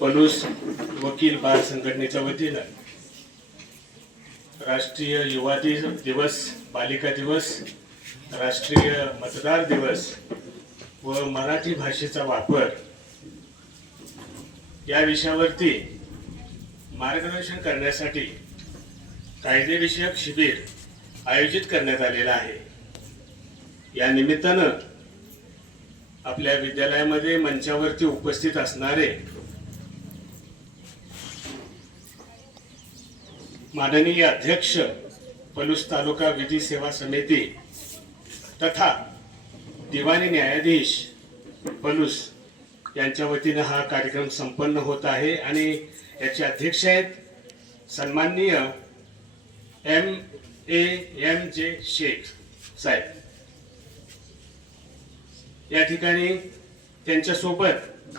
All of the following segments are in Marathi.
पलूस वकील बार संघटनेच्या वतीनं राष्ट्रीय युवा दिवस, बालिका दिवस, राष्ट्रीय मतदार दिवस व मराठी भाषेचा वापर या विषयावरती मार्गदर्शन करण्यासाठी कायदेविषयक शिबिर आयोजित करण्यात आलेलं आहे। या निमित्तानं आपल्या विद्यालयामध्ये मंचावरती उपस्थित असणारे माननीय अध्यक्ष पलूस तालुका विधी सेवा समिती तथा दिवाणी न्यायाधीश पलूस यांच्या वतीने हा कार्यक्रम संपन्न होत आहे आणि याचे अध्यक्ष आहेत सन्माननीय MAMJ शेख साहेब। या ठिकाणी त्यांच्या सोबत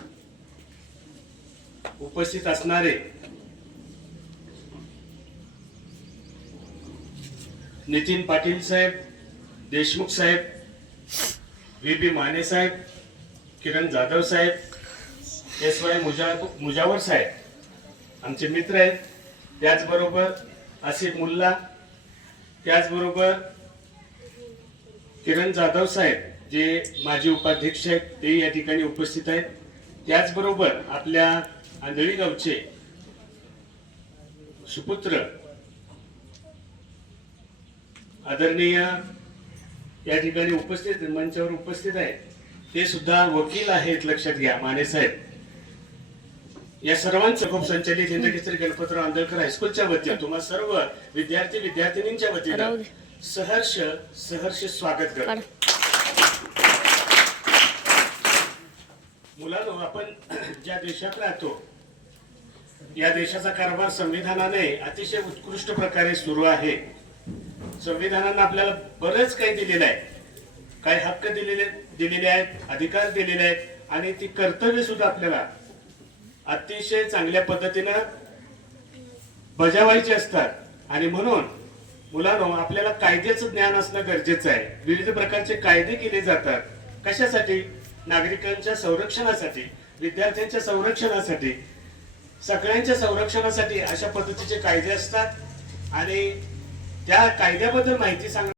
उपस्थित असणारे नितीन पाटील साहेब, देशमुख साहेब, VB माने साहेब, किरण जाधव साहेब, SY मुजावर साहेब आमचे मित्र आहेत। त्याचबरोबर आसिफ मुल्ला, त्याचबरोबर किरण जाधव साहेब जे माजी उपाध्यक्ष आहेत ते या ठिकाणी उपस्थित आहेत। त्याचबरोबर आपल्या आंधळी गावचे सुपुत्र आदरणीय या ठिकाणी उपस्थित मंचावर उपस्थित आहेत ते सुद्धा वकील आहेत, लक्षात घ्या माने साहेब। या सर्वांचं खूप संचालित हिंदकेसरी गणपतराव आंदळकर हायस्कूलच्या वतीने तुम्हा सर्व विद्यार्थी विद्यार्थिनींच्या वतीने सहर्ष स्वागत करतो। मुलांनो, आपण ज्या देशात राहतो या देशाचा कारभार संविधानाने अतिशय उत्कृष्ट प्रकारे सुरू आहे। संविधानाने आपल्याला बरंच काही दिलेलं आहे, काही हक्क दिलेले आहेत, अधिकार दिलेले आहेत आणि ती कर्तव्य सुद्धा आपल्याला अतिशय चांगल्या पद्धतीनं बजावायची असतात। आणि म्हणून मुलांनो, आपल्याला कायद्याचं ज्ञान असणं गरजेचं आहे। विविध प्रकारचे कायदे केले जातात, कशासाठी? नागरिकांच्या संरक्षणासाठी, विद्यार्थ्यांच्या संरक्षणासाठी, सगळ्यांच्या संरक्षणासाठी अशा पद्धतीचे कायदे असतात। आणि त्या कायद्याबद्दल माहिती सांग